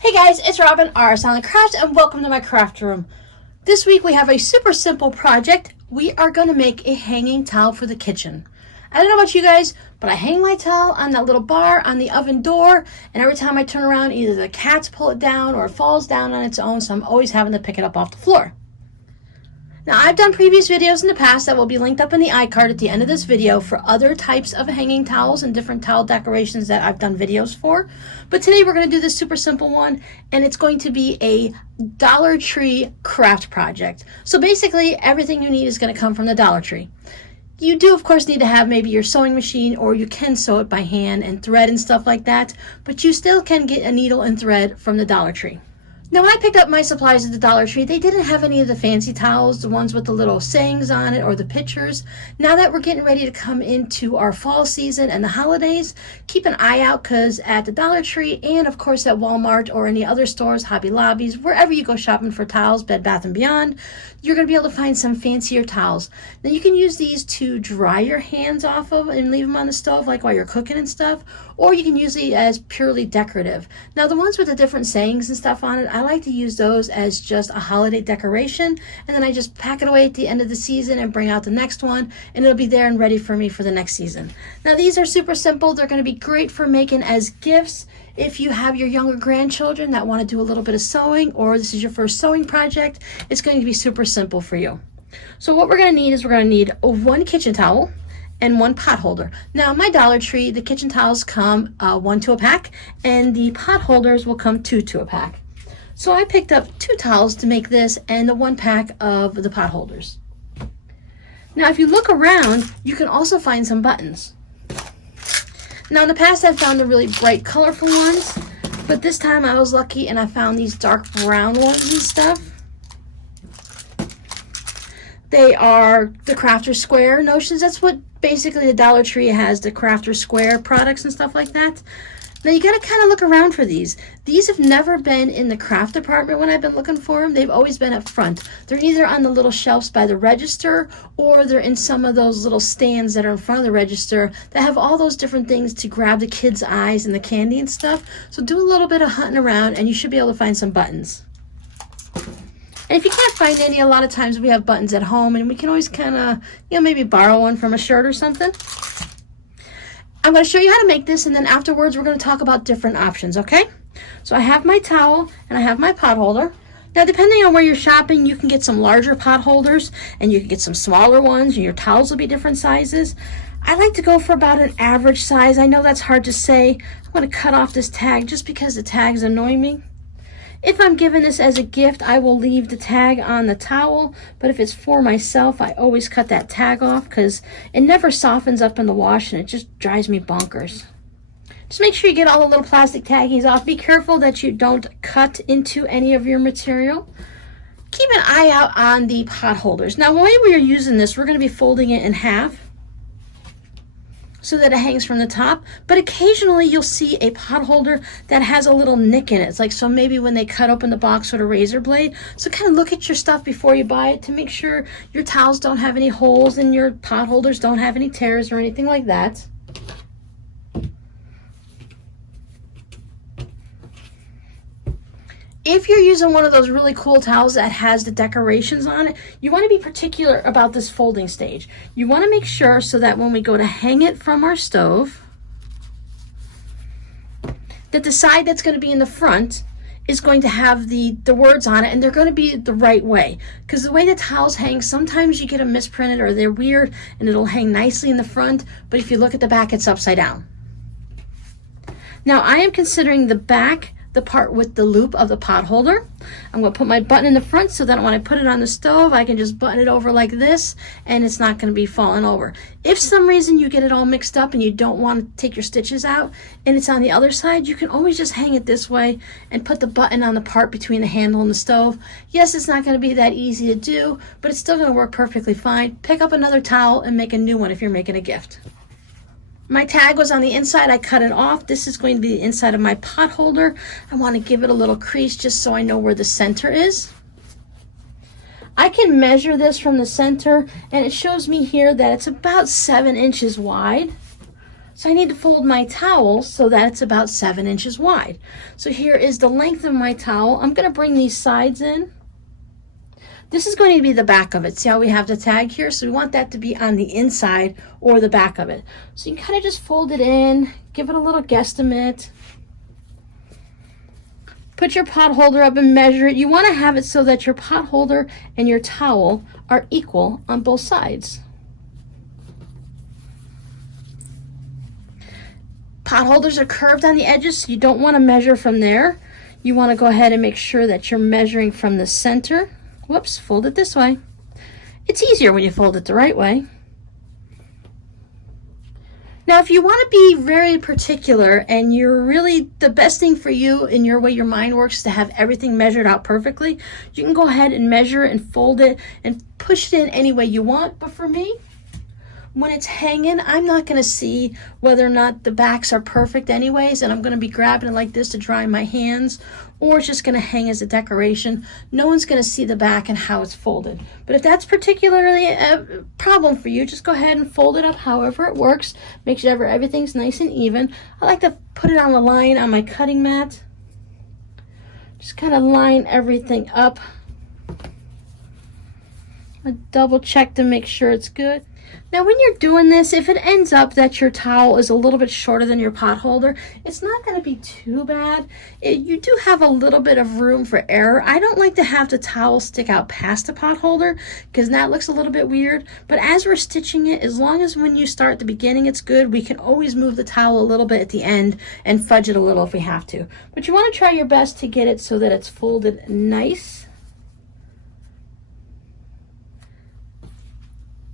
Hey guys, it's Robin R. Silent Craft and welcome to my craft room. This week we have a super simple project. We are going to make a hanging towel for the kitchen. I don't know about you guys, but I hang my towel on that little bar on the oven door, and every time I turn around either the cats pull it down or it falls down on its own, so I'm always having to pick it up off the floor. Now, I've done previous videos in the past that will be linked up in the iCard at the end of this video for other types of hanging towels and different towel decorations that I've done videos for. But today we're going to do this super simple one, and it's going to be a Dollar Tree craft project. So basically, everything you need is going to come from the Dollar Tree. You do, of course, need to have maybe your sewing machine, or you can sew it by hand and thread and stuff like that, but you still can get a needle and thread from the Dollar Tree. Now, when I picked up my supplies at the Dollar Tree, they didn't have any of the fancy towels, the ones with the little sayings on it or the pictures. Now that we're getting ready to come into our fall season and the holidays, keep an eye out, because at the Dollar Tree and, of course, at Walmart or any other stores, Hobby Lobbies, wherever you go shopping for towels, Bed Bath & Beyond, you're going to be able to find some fancier towels. Now, you can use these to dry your hands off of and leave them on the stove, like while you're cooking and stuff, or you can use these as purely decorative. Now, the ones with the different sayings and stuff on it, I like to use those as just a holiday decoration, and then I just pack it away at the end of the season and bring out the next one, and it'll be there and ready for me for the next season. Now, these are super simple. They're going to be great for making as gifts. If you have your younger grandchildren that want to do a little bit of sewing, or this is your first sewing project, it's going to be super simple for you. So what we're going to need is we're going to need one kitchen towel and one pot holder. Now, my Dollar Tree, the kitchen towels come 1 to a pack, and the pot holders will come 2 to a pack. So I picked up 2 towels to make this and the 1 pack of the pot holders. Now, if you look around, you can also find some buttons. Now, in the past, I found the really bright, colorful ones, but this time I was lucky and I found these dark brown ones and stuff. They are the Crafter Square notions. That's what basically the Dollar Tree has, the Crafter Square products and stuff like that. Now, you got to kind of look around for these. These have never been in the craft department when I've been looking for them. They've always been up front. They're either on the little shelves by the register, or they're in some of those little stands that are in front of the register that have all those different things to grab the kids' eyes and the candy and stuff. So do a little bit of hunting around and you should be able to find some buttons. And if you can't find any, a lot of times we have buttons at home, and we can always kind of, maybe borrow one from a shirt or something. I'm going to show you how to make this, and then afterwards we're going to talk about different options, okay? So I have my towel and I have my pot holder. Now, depending on where you're shopping, you can get some larger pot holders and you can get some smaller ones, and your towels will be different sizes. I like to go for about an average size. I know that's hard to say. I'm going to cut off this tag just because the tags annoy me. If I'm giving this as a gift, I will leave the tag on the towel, but if it's for myself, I always cut that tag off because it never softens up in the wash and it just drives me bonkers. Just make sure you get all the little plastic taggings off. Be careful that you don't cut into any of your material. Keep an eye out on the pot holders. Now, the way we are using this, we're going to be folding it in half so that it hangs from the top, but occasionally you'll see a pot holder that has a little nick in it. It's like, so maybe when they cut open the box with a razor blade. So kind of look at your stuff before you buy it to make sure your towels don't have any holes and your pot holders don't have any tears or anything like that. If you're using one of those really cool towels that has the decorations on it, you want to be particular about this folding stage. You want to make sure so that when we go to hang it from our stove, that the side that's going to be in the front is going to have the words on it, and they're going to be the right way. Because the way the towels hang, sometimes you get them misprinted or they're weird and it'll hang nicely in the front, but if you look at the back, it's upside down. Now, I am considering the back the part with the loop of the pot holder. I'm going to put my button in the front so that when I put it on the stove, I can just button it over like this and it's not going to be falling over. If some reason you get it all mixed up and you don't want to take your stitches out and it's on the other side, you can always just hang it this way and put the button on the part between the handle and the stove. Yes, it's not going to be that easy to do, but it's still going to work perfectly fine. Pick up another towel and make a new one if you're making a gift. My tag was on the inside. I cut it off. This is going to be the inside of my pot holder. I want to give it a little crease just so I know where the center is. I can measure this from the center, and it shows me here that it's about 7 inches wide. So I need to fold my towel so that it's about 7 inches wide. So here is the length of my towel. I'm going to bring these sides in. This is going to be the back of it. See how we have the tag here? So we want that to be on the inside or the back of it. So you can kind of just fold it in, give it a little guesstimate. Put your pot holder up and measure it. You want to have it so that your pot holder and your towel are equal on both sides. Pot holders are curved on the edges, so you don't want to measure from there. You want to go ahead and make sure that you're measuring from the center. Whoops, fold it this way. It's easier when you fold it the right way. Now, if you want to be very particular and you're really, the best thing for you in your way your mind works is to have everything measured out perfectly, you can go ahead and measure and fold it and push it in any way you want. But for me, when it's hanging, I'm not going to see whether or not the backs are perfect anyways, and I'm going to be grabbing it like this to dry my hands, or it's just going to hang as a decoration. No one's going to see the back and how it's folded. But if that's particularly a problem for you, just go ahead and fold it up however it works. Make sure everything's nice and even. I like to put it on the line on my cutting mat. Just kind of line everything up. I double check to make sure it's good. Now when you're doing this, if it ends up that your towel is a little bit shorter than your pot holder, it's not going to be too bad. You do have a little bit of room for error. I don't like to have the towel stick out past the pot holder because that looks a little bit weird. But as we're stitching it, as long as when you start at the beginning it's good, we can always move the towel a little bit at the end and fudge it a little if we have to. But you want to try your best to get it so that it's folded nice.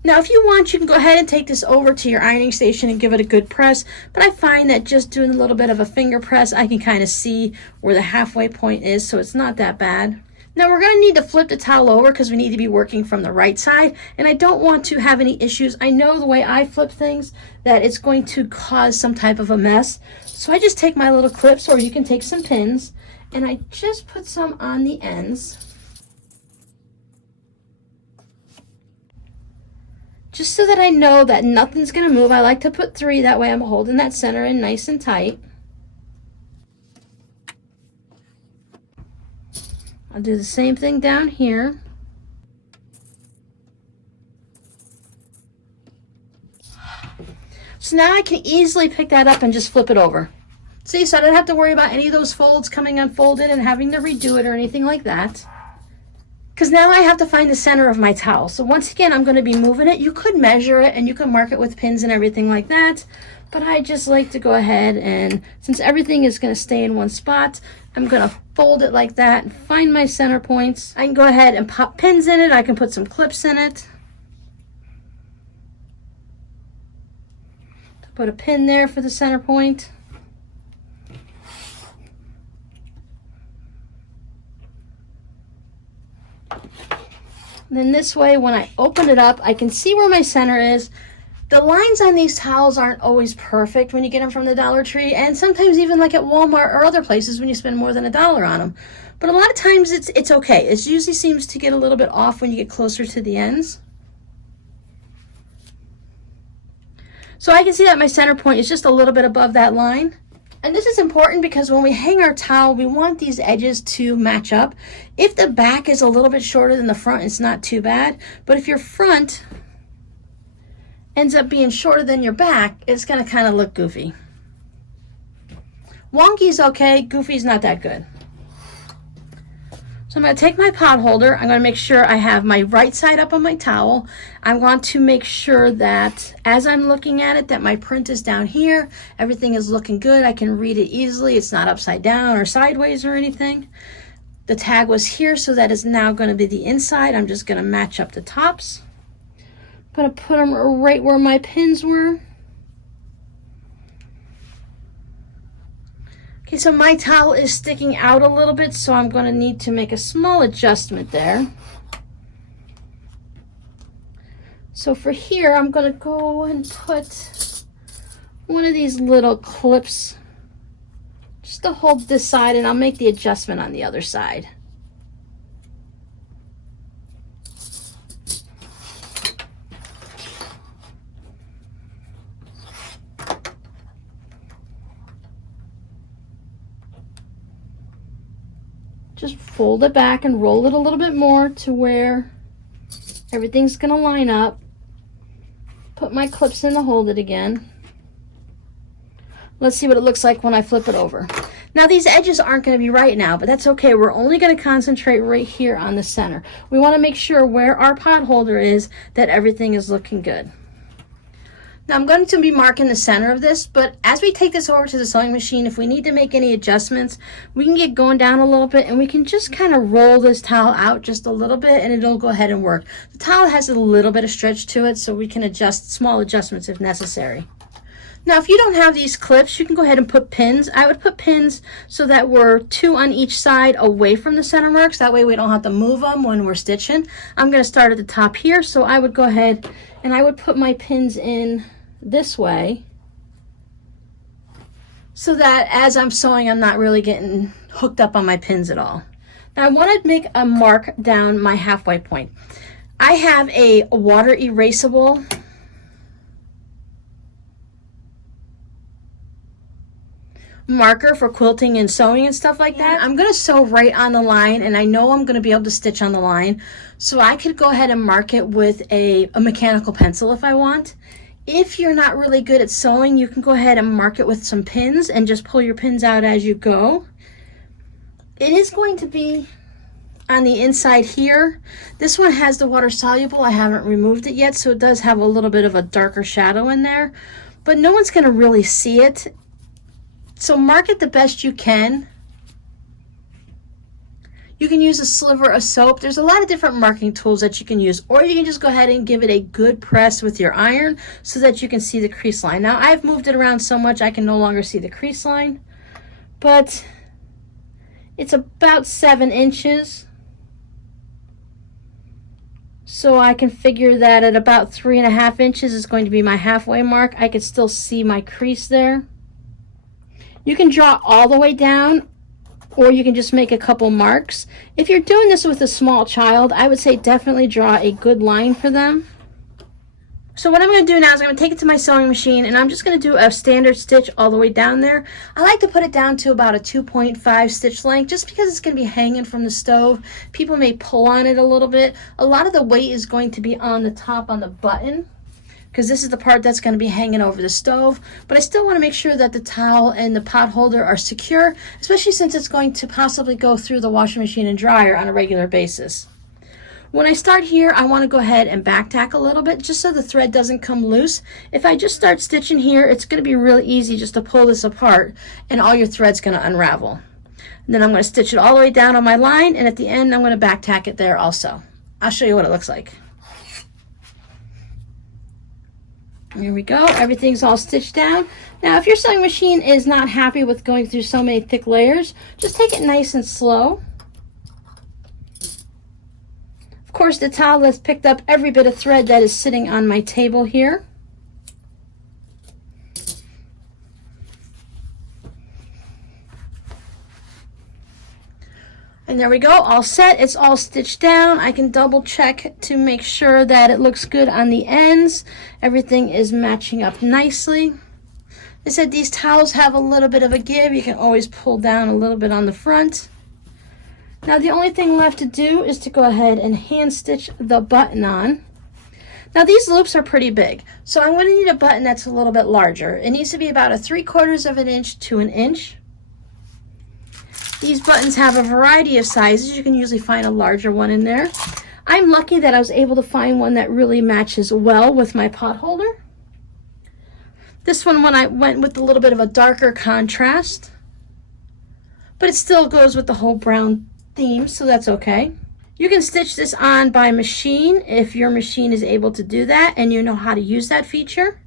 Now, if you want, you can go ahead and take this over to your ironing station and give it a good press, but I find that just doing a little bit of a finger press, I can kind of see where the halfway point is, so it's not that bad. Now, we're going to need to flip the towel over because we need to be working from the right side, and I don't want to have any issues. I know the way I flip things that it's going to cause some type of a mess, so I just take my little clips, or you can take some pins, and I just put some on the ends. Just so that I know that nothing's going to move. I like to put 3, that way I'm holding that center in nice and tight. I'll do the same thing down here. So now I can easily pick that up and just flip it over. See, so I don't have to worry about any of those folds coming unfolded and having to redo it or anything like that. Because now I have to find the center of my towel. So once again, I'm going to be moving it. You could measure it and you can mark it with pins and everything like that. But I just like to go ahead and, since everything is going to stay in one spot, I'm going to fold it like that and find my center points. I can go ahead and pop pins in it. I can put some clips in it. Put a pin there for the center point. Then this way, when I open it up, I can see where my center is. The lines on these towels aren't always perfect when you get them from the Dollar Tree, and sometimes even like at Walmart or other places when you spend more than $1 on them. But a lot of times it's okay. It usually seems to get a little bit off when you get closer to the ends. So I can see that my center point is just a little bit above that line. And this is important because when we hang our towel, we want these edges to match up. If the back is a little bit shorter than the front, it's not too bad. But if your front ends up being shorter than your back, it's going to kind of look goofy. Wonky's okay, goofy's not that good. So I'm going to take my pot holder. I'm going to make sure I have my right side up on my towel. I want to make sure that as I'm looking at it, that my print is down here. Everything is looking good. I can read it easily. It's not upside down or sideways or anything. The tag was here, so that is now going to be the inside. I'm just going to match up the tops. I'm going to put them right where my pins were. Okay, so my towel is sticking out a little bit, so I'm going to need to make a small adjustment there. So for here, I'm going to go and put one of these little clips just to hold this side, and I'll make the adjustment on the other side. just fold it back and roll it a little bit more to where everything's gonna line up. Put my clips in to hold it again. Let's see what it looks like when I flip it over. Now these edges aren't going to be right now, but that's okay. We're only going to concentrate right here on the center. We want to make sure where our pot holder is that everything is looking good. Now I'm going to be marking the center of this, but as we take this over to the sewing machine, if we need to make any adjustments, we can get going down a little bit and we can just kind of roll this towel out just a little bit and it'll go ahead and work. The towel has a little bit of stretch to it, so we can adjust small adjustments if necessary. Now, if you don't have these clips, you can go ahead and put pins. I would put pins so that we're 2 on each side away from the center marks. That way we don't have to move them when we're stitching. I'm going to start at the top here, so I would go ahead and I would put my pins in this way so that as I'm sewing, I'm not really getting hooked up on my pins at all. Now, I want to make a mark down my halfway point. I have a water erasable marker for quilting and sewing and stuff like that. I'm going to sew right on the line, and I know I'm going to be able to stitch on the line, so I could go ahead and mark it with a mechanical pencil if I want. If you're not really good at sewing, you can go ahead and mark it with some pins and just pull your pins out as you go. It is going to be on the inside here. This one has the water soluble. I haven't removed it yet, so it does have a little bit of a darker shadow in there, but no one's going to really see it. So mark it the best you can. You can use a sliver of soap. There's a lot of different marking tools that you can use, or you can just go ahead and give it a good press with your iron so that you can see the crease line. Now I've moved it around so much I can no longer see the crease line, but it's about 7 inches. So I can figure that at about 3.5 inches is going to be my halfway mark. I can still see my crease there. You can draw all the way down, or you can just make a couple marks. If you're doing this with a small child, I would say definitely draw a good line for them. So what I'm going to do now is I'm going to take it to my sewing machine, and I'm just going to do a standard stitch all the way down there. I like to put it down to about a 2.5 stitch length just because it's going to be hanging from the stove. People may pull on it a little bit. A lot of the weight is going to be on the top on the button, because this is the part that's going to be hanging over the stove. But I still want to make sure that the towel and the pot holder are secure, especially since it's going to possibly go through the washing machine and dryer on a regular basis. When I start here, I want to go ahead and back tack a little bit just so the thread doesn't come loose. If I just start stitching here, it's going to be really easy just to pull this apart and all your thread's going to unravel. And then I'm going to stitch it all the way down on my line, and at the end I'm going to back tack it there also. I'll show you what it looks like. Here we go. Everything's all stitched down. Now, if your sewing machine is not happy with going through so many thick layers, just take it nice and slow. Of course, the towel has picked up every bit of thread that is sitting on my table here. And there we go, all set. It's all stitched down. I can double check to make sure that it looks good on the ends. Everything is matching up nicely. I said these towels have a little bit of a give. You can always pull down a little bit on the front. Now the only thing left to do is to go ahead and hand stitch the button on. Now these loops are pretty big, so I'm going to need a button that's a little bit larger. It needs to be about a 3/4 of an inch to an inch. These buttons have a variety of sizes. You can usually find a larger one in there. I'm lucky that I was able to find one that really matches well with my pot holder. This one, when I went with a little bit of a darker contrast, but it still goes with the whole brown theme, so that's okay. You can stitch this on by machine if your machine is able to do that and you know how to use that feature.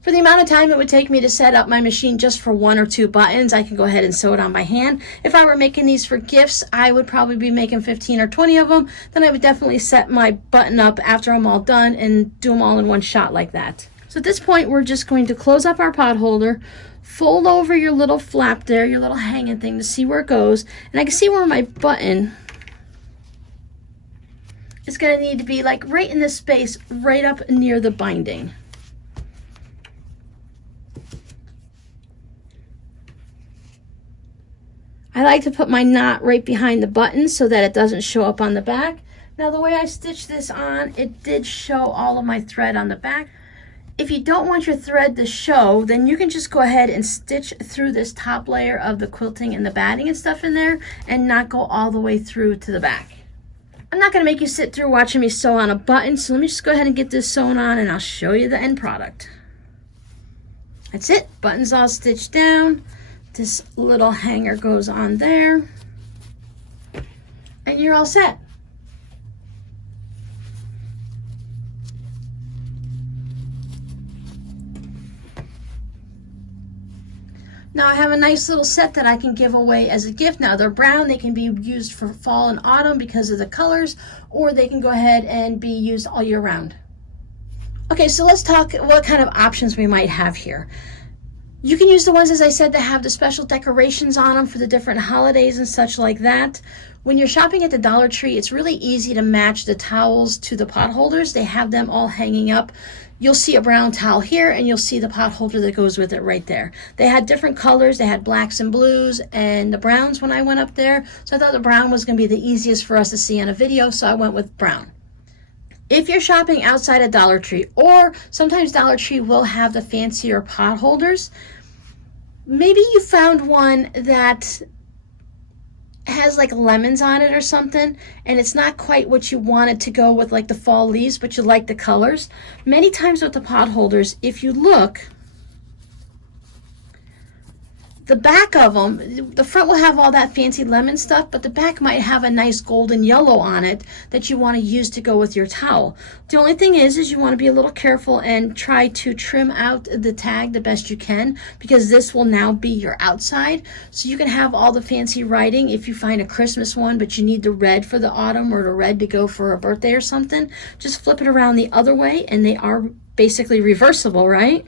For the amount of time it would take me to set up my machine just for 1 or 2 buttons, I can go ahead and sew it on by hand. If I were making these for gifts, I would probably be making 15 or 20 of them. Then I would definitely set my button up after I'm all done and do them all in one shot like that. So at this point, we're just going to close up our pot holder, fold over your little flap there, your little hanging thing to see where it goes. And I can see where my button is going to need to be, like right in this space, right up near the binding. I like to put my knot right behind the button so that it doesn't show up on the back. Now the way I stitched this on, it did show all of my thread on the back. If you don't want your thread to show, then you can just go ahead and stitch through this top layer of the quilting and the batting and stuff in there and not go all the way through to the back. I'm not going to make you sit through watching me sew on a button, so let me just go ahead and get this sewn on and I'll show you the end product. That's it. Buttons all stitched down. This little hanger goes on there. And you're all set. Now I have a nice little set that I can give away as a gift. Now they're brown, they can be used for fall and autumn because of the colors, or they can go ahead and be used all year round. Okay, so let's talk what kind of options we might have here. You can use the ones, as I said, that have the special decorations on them for the different holidays and such like that. When you're shopping at the Dollar Tree, it's really easy to match the towels to the pot holders. They have them all hanging up. You'll see a brown towel here and you'll see the pot holder that goes with it right there. They had different colors. They had blacks and blues and the browns when I went up there. So I thought the brown was going to be the easiest for us to see on a video, so I went with brown. If you're shopping outside of Dollar Tree, or sometimes Dollar Tree will have the fancier pot holders, maybe you found one that has like lemons on it or something, and it's not quite what you wanted to go with, like the fall leaves, but you like the colors. Many times with the pot holders, if you look, the back of them, the front will have all that fancy lemon stuff, but the back might have a nice golden yellow on it that you want to use to go with your towel. The only thing is you want to be a little careful and try to trim out the tag the best you can, because this will now be your outside. So you can have all the fancy writing if you find a Christmas one, but you need the red for the autumn or the red to go for a birthday or something. Just flip it around the other way and they are basically reversible, right?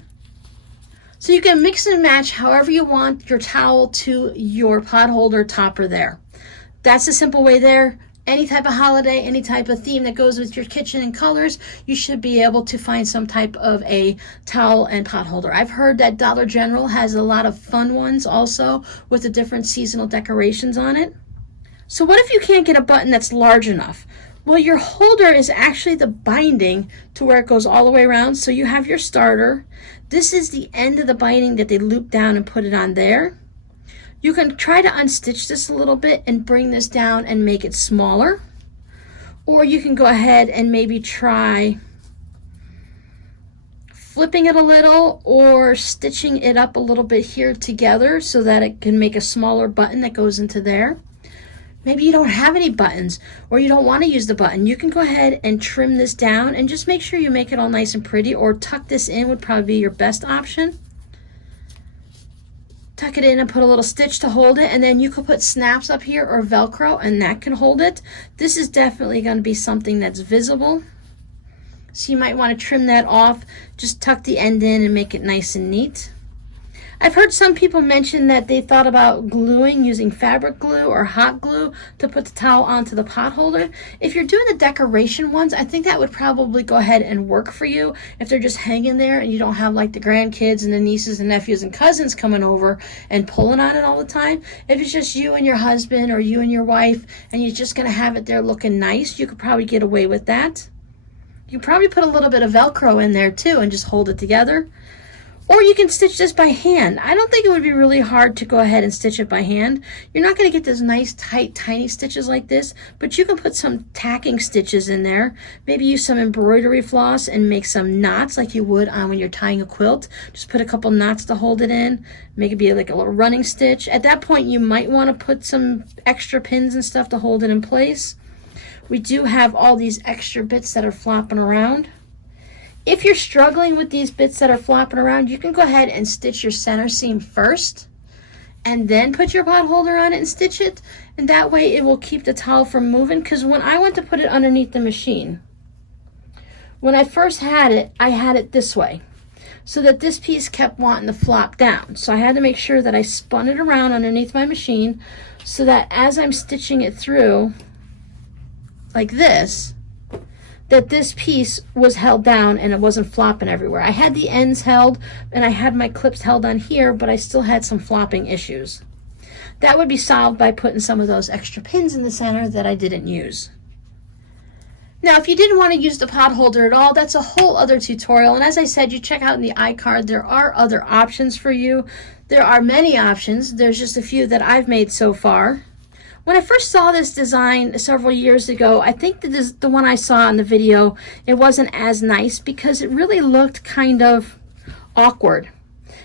So you can mix and match however you want your towel to your pot holder topper there. That's the simple way there. Any type of holiday, any type of theme that goes with your kitchen and colors, you should be able to find some type of a towel and pot holder. I've heard that Dollar General has a lot of fun ones also with the different seasonal decorations on it. So what if you can't get a button that's large enough? Well, your holder is actually the binding to where it goes all the way around. So you have your starter. This is the end of the binding that they loop down and put it on there. You can try to unstitch this a little bit and bring this down and make it smaller. Or you can go ahead and maybe try flipping it a little or stitching it up a little bit here together so that it can make a smaller button that goes into there. Maybe you don't have any buttons or you don't want to use the button. You can go ahead and trim this down and just make sure you make it all nice and pretty, or tuck this in would probably be your best option. Tuck it in and put a little stitch to hold it, and then you could put snaps up here or Velcro and that can hold it. This is definitely going to be something that's visible. So you might want to trim that off. Just tuck the end in and make it nice and neat. I've heard some people mention that they thought about gluing, using fabric glue or hot glue to put the towel onto the pot holder. If you're doing the decoration ones, I think that would probably go ahead and work for you if they're just hanging there and you don't have like the grandkids and the nieces and nephews and cousins coming over and pulling on it all the time. If it's just you and your husband or you and your wife and you're just going to have it there looking nice, you could probably get away with that. You can probably put a little bit of Velcro in there too and just hold it together. Or you can stitch this by hand. I don't think it would be really hard to go ahead and stitch it by hand. You're not going to get those nice, tight, tiny stitches like this, but you can put some tacking stitches in there. Maybe use some embroidery floss and make some knots like you would on when you're tying a quilt. Just put a couple knots to hold it in. Make it be like a little running stitch. At that point, you might want to put some extra pins and stuff to hold it in place. We do have all these extra bits that are flopping around. If you're struggling with these bits that are flopping around, you can go ahead and stitch your center seam first and then put your pot holder on it and stitch it. And that way it will keep the towel from moving, because when I went to put it underneath the machine, when I first had it, I had it this way so that this piece kept wanting to flop down. So I had to make sure that I spun it around underneath my machine so that as I'm stitching it through like this, that this piece was held down and it wasn't flopping everywhere. I had the ends held and I had my clips held on here, but I still had some flopping issues. That would be solved by putting some of those extra pins in the center that I didn't use. Now, if you didn't want to use the pot holder at all, that's a whole other tutorial. And as I said, you check out in the iCard, there are other options for you. There are many options. There's just a few that I've made so far. When I first saw this design several years ago, I think that the one I saw in the video, it wasn't as nice because it really looked kind of awkward.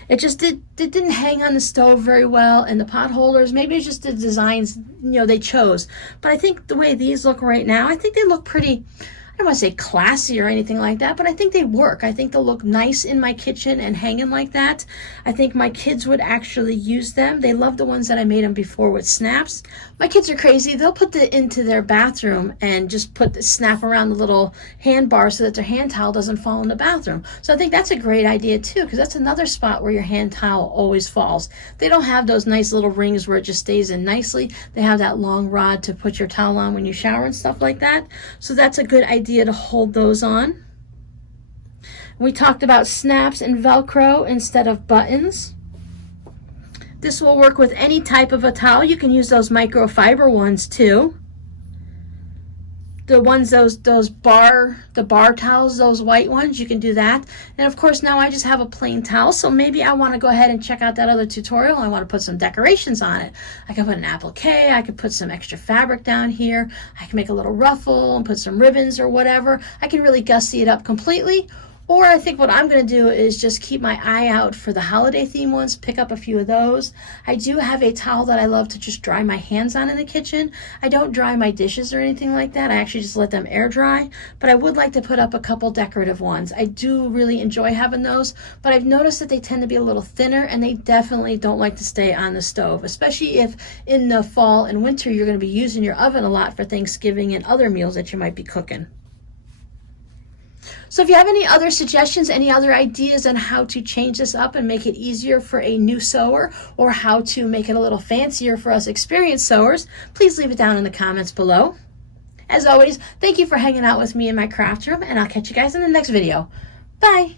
It just didn't hang on the stove very well, and the pot holders, maybe it's just the designs, they chose. But I think the way these look right now, I think they look pretty, I don't want to say classy or anything like that, but I think they work. I think they'll look nice in my kitchen and hanging like that. I think my kids would actually use them. They love the ones that I made them before with snaps. My kids are crazy. They'll put it into their bathroom and just put the snap around the little handbar so that their hand towel doesn't fall in the bathroom. So I think that's a great idea too, because that's another spot where your hand towel always falls. They don't have those nice little rings where it just stays in nicely. They have that long rod to put your towel on when you shower and stuff like that. So that's a good idea to hold those on. We talked about snaps and Velcro instead of buttons. This will work with any type of a towel. You can use those microfiber ones too. The ones, the bar towels, those white ones, you can do that. And of course now I just have a plain towel, so maybe I want to go ahead and check out that other tutorial. I want to put some decorations on it. I can put an applique, I could put some extra fabric down here, I can make a little ruffle and put some ribbons or whatever. I can really gussy it up completely. Or I think what I'm going to do is just keep my eye out for the holiday theme ones, pick up a few of those. I do have a towel that I love to just dry my hands on in the kitchen. I don't dry my dishes or anything like that. I actually just let them air dry. But I would like to put up a couple decorative ones. I do really enjoy having those, but I've noticed that they tend to be a little thinner and they definitely don't like to stay on the stove, especially if in the fall and winter you're going to be using your oven a lot for Thanksgiving and other meals that you might be cooking. So if you have any other suggestions, any other ideas on how to change this up and make it easier for a new sewer, or how to make it a little fancier for us experienced sewers, please leave it down in the comments below. As always, thank you for hanging out with me in my craft room, and I'll catch you guys in the next video. Bye!